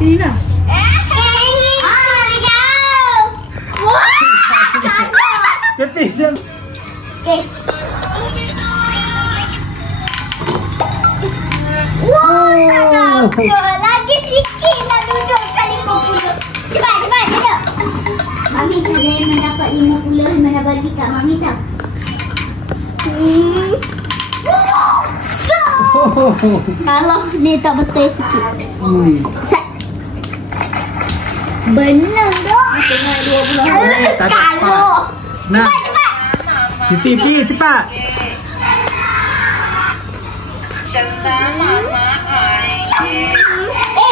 Ini dah. Tepi siap. Okay. Wow, lagi sikit nak duduk kat 50. Cepat, duduk. Mami kalau yang mendapat 50, mana bagi kat Mami tau. Kalau ni tak betul sikit. Set. Benar dah. Tengah 20. Kalau. Nah. Cepat. Siti pergi cepat.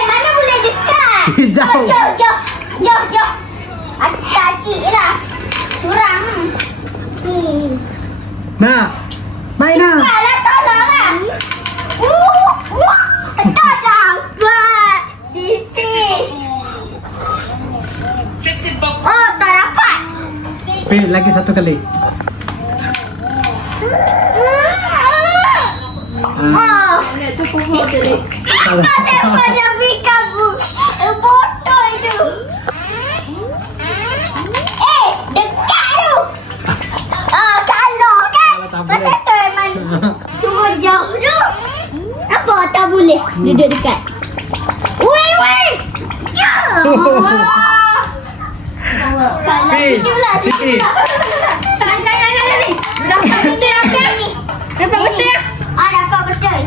Mana boleh dekat? Jauh. Jauh. Cik lah. Curang. Nah. Main lah. Cepatlah, tolonglah. Tak dapat. Siti. Oh, tak dapat. Pergi lagi satu kali. Oh. Itu pohon tadi. Tak dapat Nabi kamu. Botol itu. Dekat tu. Kalau kan. Tak boleh. Pasal tu memang cuma jauh tu. Apa tak boleh duduk dekat? Weh. Kalau Siti. Siti pula. Jangan ni. Dapat betul apa ni? Dapat betul ya? Dapat betul.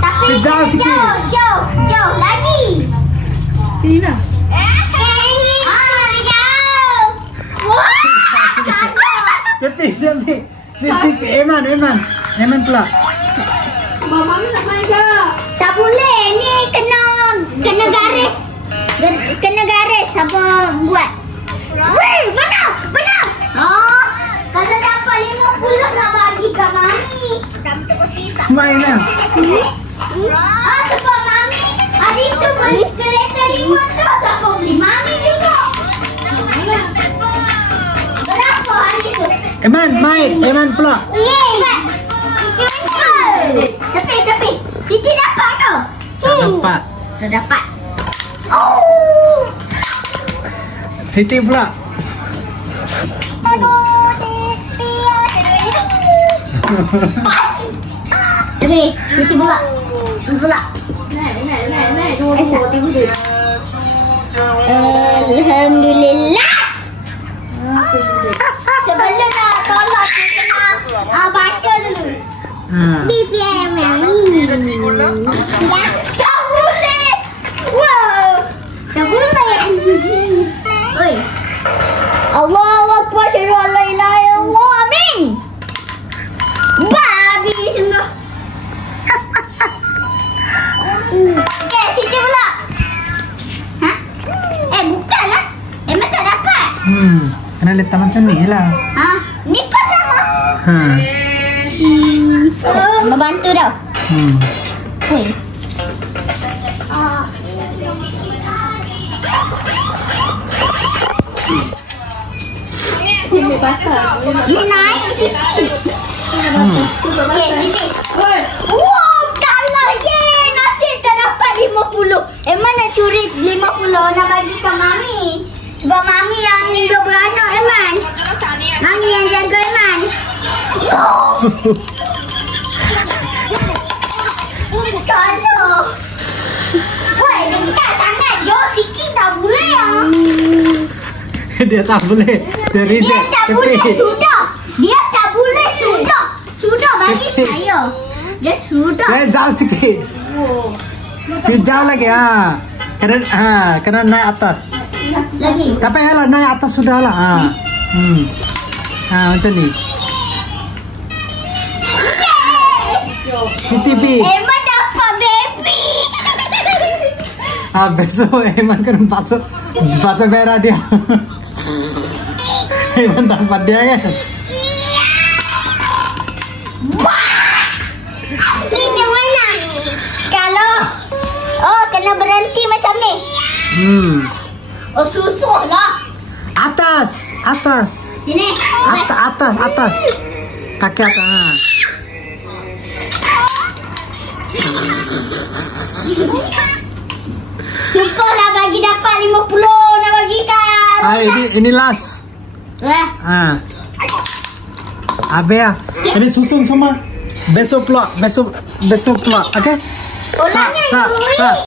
Tapi Jauh sikit. Jauh lagi. Ini dah. Jauh. Tepi siap. Siti Eman pula. Mama ni nak main ke? Tak boleh. Ni kena garis. Kena garis apa buat. Weh, mana? Kalau dapat 50 nak bagi kat Mami. Main lah. Sebab Mami hari tu beli kereta remote tu, tak kau beli Mami juga. Berapa hari tu? Eman pula. Tepi. Siti dapat ke? Dapat. Tak dapat. Siti pula. Tepi, Siti pula. Naik. Satu boleh. Alhamdulillah. Sebelum nak tolak tu kena baca dulu. BPM ini. Tak boleh. Wow. Tak boleh. Oi. Allahu Akbar. Syahadu an la ilaha illallah. Amin. Babi sungguh. Okay, Siti pula. Hah? Bukanlah. Emang tak dapat. Kena letak macam ni lah. Ni pun sama. Membantu tau. Oi. Ini patah. Ni naik Siti. Okay, Siti. Oi. Wow, kalah. Nasib tak dapat 50. Emang nak curi 50 nak bagi ke Mami. Sebab Mami yang dua beranak, Eman. Mami yang jaga Eman. Kalau. Woi, dekat sangat. Jauh sikit tak boleh ah. Dia tak boleh. Dia tak boleh. Sudah. Dia tak boleh. Sudah bagi saya. Dia sudah. Dia jauh sikit. Dia jauh lagi. Kena naik atas. Lagi. Tak payahlah naik atas sudah lah. Macam ni. Siti pi. Emang dapat baby. Besok Eman kena pasok merah dia. Eman dapat dia kan. Ni macam mana? Kalau kena berhenti macam ni. Susah lah. Atas. Sini. Atas. Kaki atas. Syukurlah Ini last. Wah. Abe ya. Ini susun semua. Besok pula. Okay? Ulangnya. Sa.